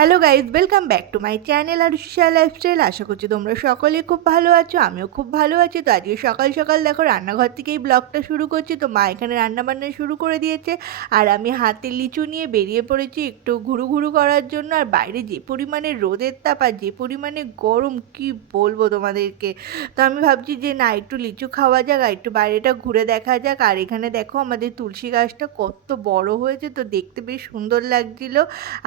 Guys welcome back to my channel R Usha lifestyle আশা করছি তোমরা সকলে খুব ভালো আছো, আমিও খুব ভালো আছি। তো আজকে সকাল সকাল দেখো, রান্নাঘর থেকেই ব্লগটা শুরু করছি। তো মা এখানে রান্না বান্না শুরু করে দিয়েছে। আর আমি হাতে লিচু নিয়ে বেরিয়ে পড়েছি একটু ঘুরু ঘুরু করার জন্য। আর বাইরে যে পরিমাণে রোদের তাপ আর যে পরিমাণে গরম, কি বলব তোমাদেরকে? তো আমি ভাবছি যে না, একটু লিচু খাওয়া যাক আর একটু বাইরেটা ঘুরে দেখা যাক। আর এখানে দেখো, আমাদের তুলসী গাছটা কত বড় হয়েছে, তো দেখতে বেশ সুন্দর লাগছিল।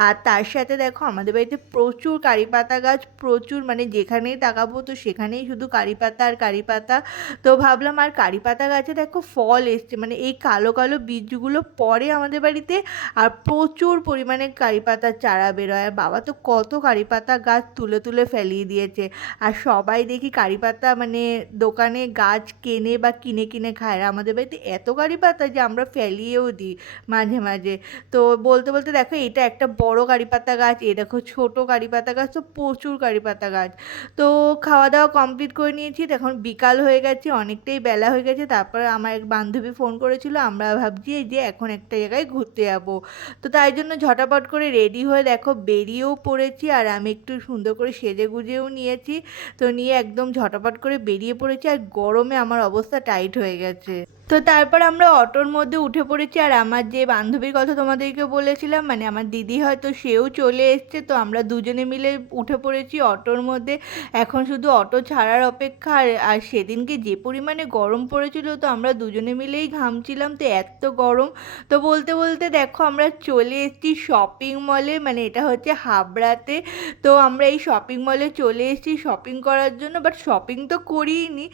আর তার সাথে দেখো আমাদের বাড়িতে প্রচুর কারি পাতা গাছ, প্রচুর মানে যেখানেই তাকাবো তো সেখানেই শুধু কারি পাতা আর কারি পাতা। তো ভাবলাম, আর কারি পাতা গাছে দেখো ফল এসছে মানে এই কালো কালো বীজগুলো পরে আমাদের বাড়িতে, আর প্রচুর পরিমাণে কারি পাতার চারা বেরোয়। আর বাবা তো কত কারি পাতা গাছ তুলে তুলে ফেলিয়ে দিয়েছে। আর সবাই দেখি কারি পাতা মানে দোকানে গাছ কেনে বা কিনে কিনে খায় আর আমাদের বাড়িতে এত কারি পাতা যে আমরা ফেলিয়েও দিই মাঝে মাঝে। তো বলতে বলতে দেখো, এটা একটা বড় কারি পাতা গাছ এ দেখো ছোট কারি পাতা গাছ তো প্রচুর কারি পাতা গাছ। তো খাওয়া দাওয়া কমপ্লিট করে নিয়েছি। এখন বিকাল হয়ে গেছে, অনেকটাই বেলা হয়ে গেছে। তারপরে আমার এক বান্ধবী ফোন করেছিল, আমরা ভাবছি যে এখন একটা জায়গায় ঘুরতে যাব। তো তাই জন্য ঝটাপট করে রেডি হয়ে দেখো বেরিয়েও পড়েছি আর আমি একটু সুন্দর করে সেজে গুজেও নিয়েছি। তো নিয়ে একদম ঝটাপট করে বেরিয়ে পড়েছি আর গরমে আমার অবস্থা টাইট হয়ে গেছে। তো তারপর আমরা অটোর মধ্যে উঠে পড়েছি। আর আমার যে বান্ধবীর কথা তোমাদেরকে বলেছিলাম মানে আমার দিদি হয়তো সেও চলে এসছে, তো আমরা দুজনে মিলে উঠে পড়েছি অটোর মধ্যে। এখন শুধু অটো ছাড়ার অপেক্ষা। আর আর সেদিনকে যে পরিমাণে গরম পড়েছিল, তো আমরা দুজনে মিলেই ঘামছিলাম, তো এত গরম। তো বলতে বলতে দেখো, আমরা চলে এসেছি শপিং মলে মানে এটা হচ্ছে হাবড়াতে। তো আমরা এই শপিং মলে চলে এসেছি শপিং করার জন্য বাট শপিং তো করিনি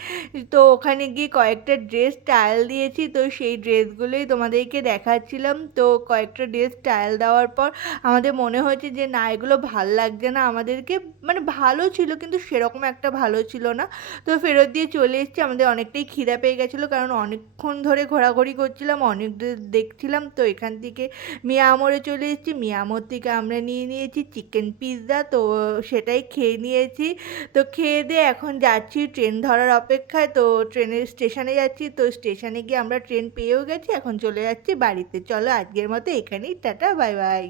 তো ওখানে গিয়ে কয়েকটা ড্রেস ট্রায়াল দিয়েছি, তো সেই ড্রেসগুলোই তোমাদেরকে দেখাচ্ছিলাম। তো কয়েকটা ড্রেস ট্রায়াল দেওয়ার পর আমাদের মনে হয়েছে যে, না, এগুলো ভালো লাগছে না আমাদেরকে। মানে ভালো ছিল, কিন্তু সেরকম একটা ভালো ছিল না। তো ফেরত দিয়ে চলে এসেছি, আমাদের অনেকটাই খিদা পেয়ে গেছিল, কারণ অনেকক্ষণ ধরে ঘোরাঘুরি করছিলাম, অনেক ড্রেস দেখছিলাম। তো এখান থেকে মিয়ামরে চলে এসেছি মিয়ামর থেকে আমরা নিয়ে নিয়েছি চিকেন পিৎজা তো সেটাই খেয়ে নিয়েছি। তো খেয়ে দিয়ে এখন যাচ্ছি ট্রেন ধরার অপেক্ষায়, তো ট্রেনের স্টেশনে যাচ্ছি, তো স্টেশনে গিয়ে আমরা ট্রেন পেয়েও গেছি, এখন চলে যাচ্ছি বাড়িতে। চলো আজকের মতো এখানেই, টাটা বাই বাই